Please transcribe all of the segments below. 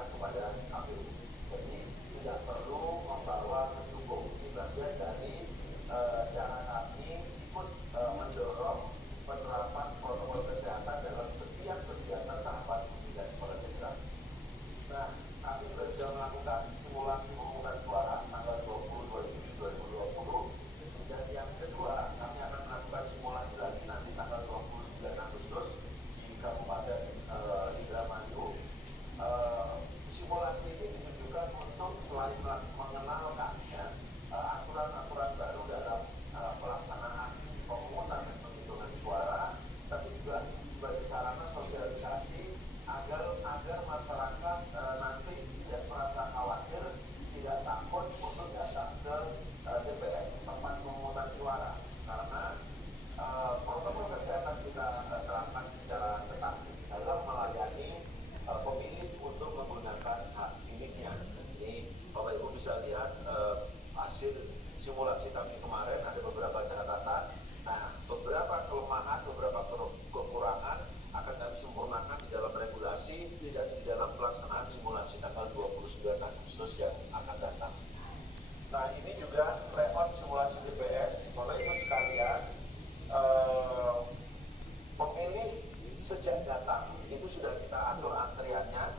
diserahkan kepada KPU. Jadi tidak perlu membawa pendukung. Ini bagian dari cara kami ikut mendorong penerapan protokol kesehatan dalam setiap kegiatan tahapan uji dan penelitian. Nah, kami sudah melakukan simulasi pemungutan suara tanggal 22 Juni 2020, dan yang kedua kami akan melakukan simulasi lagi nanti tanggal 29 Agustus di Kabupaten Indramayu. Simulasi ini ditujukan untuk selain mengenalkan aturan-aturan baru dalam pelaksanaan pemungutan dan penghitungan suara, tapi juga sebagai sarana sosialisasi agar masyarakat nanti tidak merasa khawatir, tidak takut untuk datang ke TPS tempat pemungutan suara, karena protokol kesehatan kita terapkan secara ketat dalam melayani pemilih untuk menggunakan hak pilihnya. Ini Bapak Ibu bisa lihat hasil simulasi kami kemarin, ada beberapa catatan. Nah, beberapa kelemahan, beberapa kekurangan akan kami sempurnakan di dalam regulasi dan di dalam pelaksanaan simulasi tanggal 29 Agustus yang akan datang. Nah, ini juga layout simulasi TPS. Bapak Ibu sekalian, pemilih sejak datang itu sudah kita atur antriannya,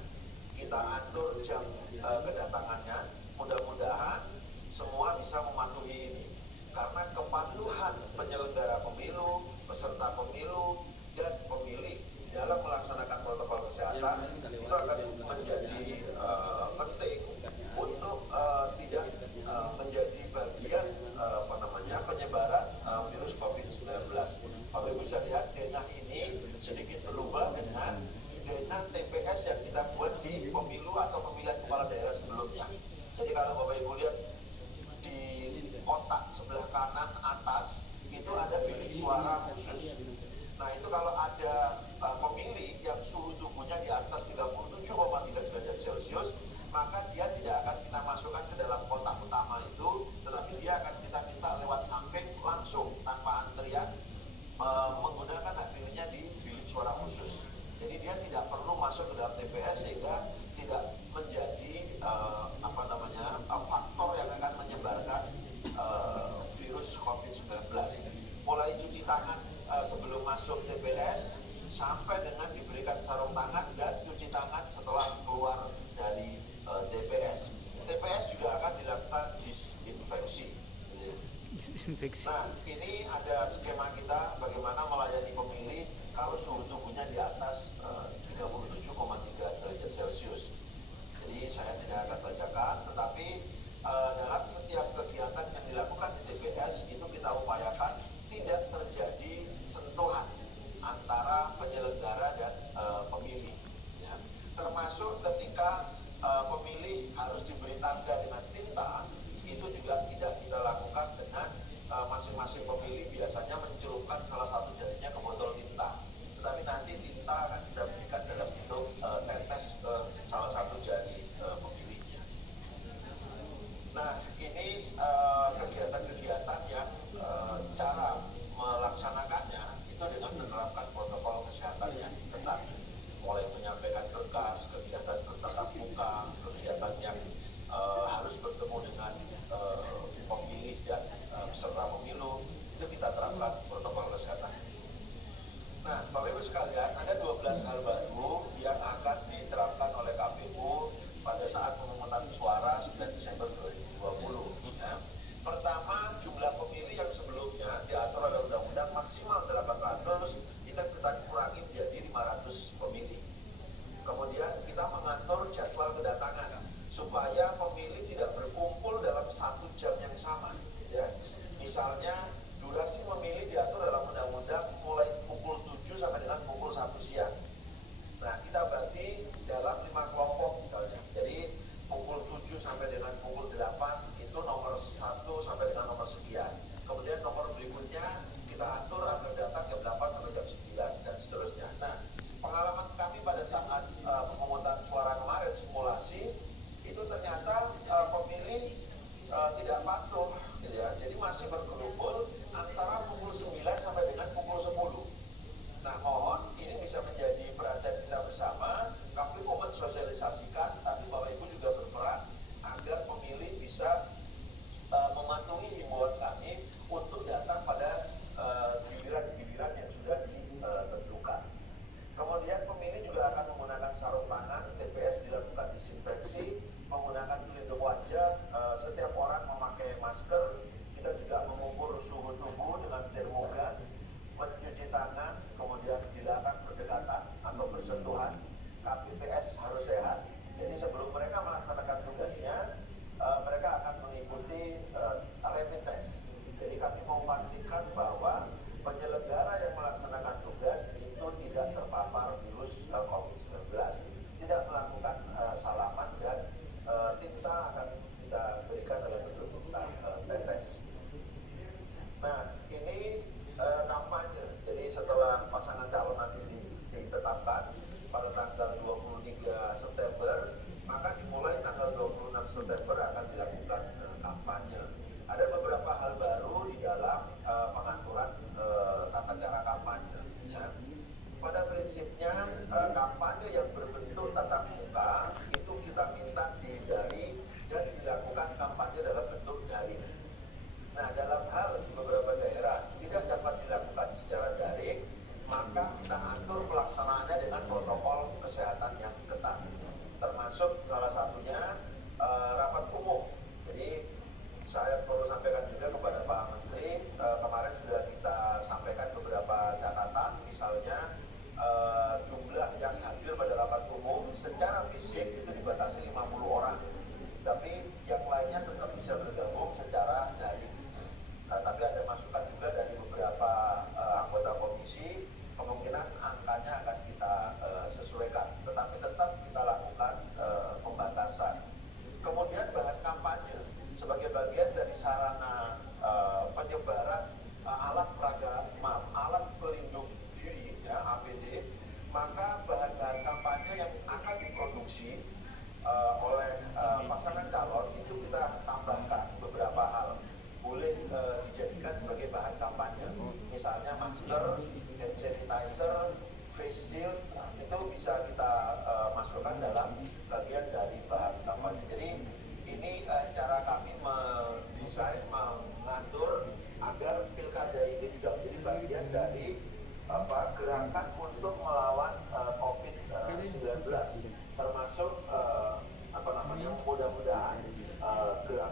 kita atur jam kedatangannya. Mudah-mudahan semua bisa mematuhi ini, karena kepatuhan penyelenggara pemilu, peserta pemilu, dan pemilih dalam melaksanakan protokol kesehatan itu akan menjadi penting untuk tidak menjadi bagian penyebaran virus COVID-19. Bapak Ibu bisa lihat denah ini sedikit berubah dengan denah TPS yang kita buat di pemilu atau pemilihan kepala daerah sebelumnya. Jadi kalau Bapak Ibu lihat di kotak sebelah kanan atas itu ada bilik suara khusus. Nah, itu kalau ada pemilih yang suhu tubuhnya di atas 37,3 derajat Celcius, maka dia tidak akan kita masukkan ke dalam kotak utama itu, tetapi dia akan kita minta lewat samping langsung tanpa antrian menggunakan hak pilihnya di bilik suara khusus. Jadi dia tidak perlu masuk ke dalam TPS sehingga tidak menjadi faktor yang akan menyebarkan virus COVID-19. Mulai cuci tangan sebelum masuk TPS sampai dengan diberikan sarung tangan dan cuci tangan setelah keluar dari TPS. TPS juga akan dilakukan disinfeksi. Nah, ini ada skema kita bagaimana melayani pemilih kalau suhu tubuhnya di atas 37,3 derajat Celcius. Jadi saya tidak akan bacakan, tetapi dalam setiap kegiatan yang dilakukan di TPS itu kita upayakan tidak terjadi sentuhan antara penyelenggara dan pemilih, ya. Termasuk ketika pemilih harus diberi tanda dengan tinta, itu juga tidak kita lakukan dengan masing-masing pemilih biasanya mencelupkan salah satu jarinya ke botol tinta, tetapi nanti tinta akan kita berikan dalam bentuk tetes ke salah satu jari pemilihnya. Nah, ini kegiatan-kegiatan yang cara melaksanakannya itu dengan menerapkan protokol kesehatan yang ketat, mulai menyampaikan berkas, kegiatan bertatap muka, kegiatan yang harus bertemu dengan pemilih dan peserta pemilu, itu kita terapkan protokol kesehatan. Nah, Bapak Ibu sekalian, ada 12 hal baru yang akan diterapkan oleh KPU pada saat pemungutan suara 9 Desember 2020. Ya. Pertama, jumlah pemilih yang sebelumnya diatur oleh undang-undang maksimal 800, kita kurangi menjadi 500 pemilih. Kemudian kita mengatur jadwal kedatangan supaya pemilih tidak berkumpul dalam satu jam yang sama, ya. Misalnya durasi memilih diatur dalam undang-undang mulai pukul 7 sampai dengan pukul 1 siang. Nah, kita bagi dalam 5 kelompok misalnya. Jadi pukul 7 sampai dengan pukul 8 itu nomor 1 sampai dengan nomor sekian. Kemudian nomor berikutnya kita atur agar datang jam 8 sampai jam 9 dan seterusnya. Nah, pengalaman kami pada saat pemungutan suara kemarin simulasi itu ternyata pemilih tidak patuh, gitu ya. Jadi masih bergerumpul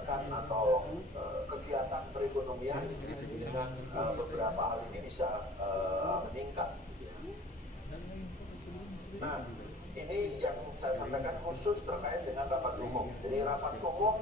pergerakan atau kegiatan perekonomian dengan beberapa hal ini bisa meningkat. Nah, ini yang saya sampaikan khusus terkait dengan rapat umum. Jadi rapat umum